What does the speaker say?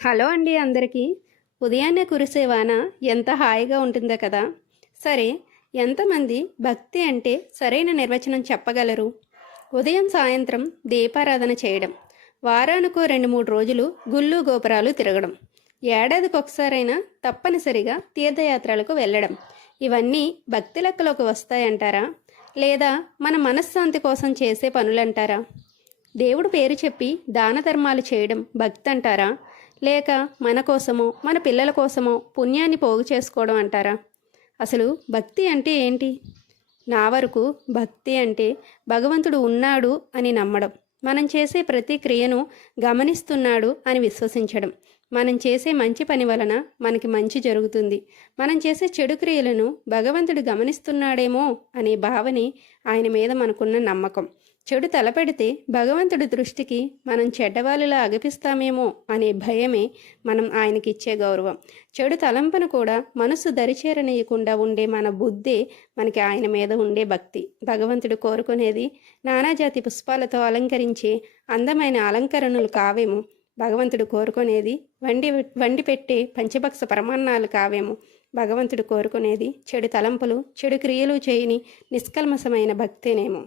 Hello అండి అందరికీ. ఉదయాన్నే కురిసే వాన ఎంత హాయిగా ఉంటుందో కదా. సరే, ఎంతమంది భక్తి అంటే సరైన నిర్వచనం చెప్పగలరు? ఉదయం సాయంత్రం దీపారాధన చేయడం, వారానికో 2-3 రోజులు గుళ్ళు గోపురాలు తిరగడం, ఏడాదికి ఒకసారైనా తప్పనిసరిగా తీర్థయాత్రలకు వెళ్ళడం, ఇవన్నీ భక్తి లెక్కలోకి వస్తాయంటారా? లేదా మన మనశ్శాంతి కోసం చేసే పనులంటారా? దేవుడు పేరు చెప్పి దాన ధర్మాలు చేయడం భక్తి అంటారా? లేక మన కోసమో మన పిల్లల కోసమో పుణ్యాన్ని పోగు చేసుకోవడం అంటారా? అసలు భక్తి అంటే ఏంటి? నా వరకు భక్తి అంటే భగవంతుడు ఉన్నాడు అని నమ్మడం, మనం చేసే ప్రతి క్రియను గమనిస్తున్నాడు అని విశ్వసించడం, మనం చేసే మంచి పని వలన మనకి మంచి జరుగుతుంది, మనం చేసే చెడు క్రియలను భగవంతుడు గమనిస్తున్నాడేమో అనే భావనే ఆయన మీద మనకున్న నమ్మకం. చెడు తలపెడితే భగవంతుడి దృష్టికి మనం చెడ్డవాళ్ళలా అగపిస్తామేమో అనే భయమే మనం ఆయనకిచ్చే గౌరవం. చెడు తలంపను కూడా మనసు దరిచేరనీయకుండా ఉండే మన బుద్ధే మనకి ఆయన మీద ఉండే భక్తి. భగవంతుడు కోరుకునేది నానాజాతి పుష్పాలతో అలంకరించే అందమైన అలంకరణలు కావేమో. భగవంతుడు కోరుకునేది వండి పెట్టే పంచభక్ష పరమాన్నాలు కావేమో. భగవంతుడు కోరుకునేది చెడు తలంపులు చెడు క్రియలు చేయని నిష్కల్మషమైన భక్తేనేమో.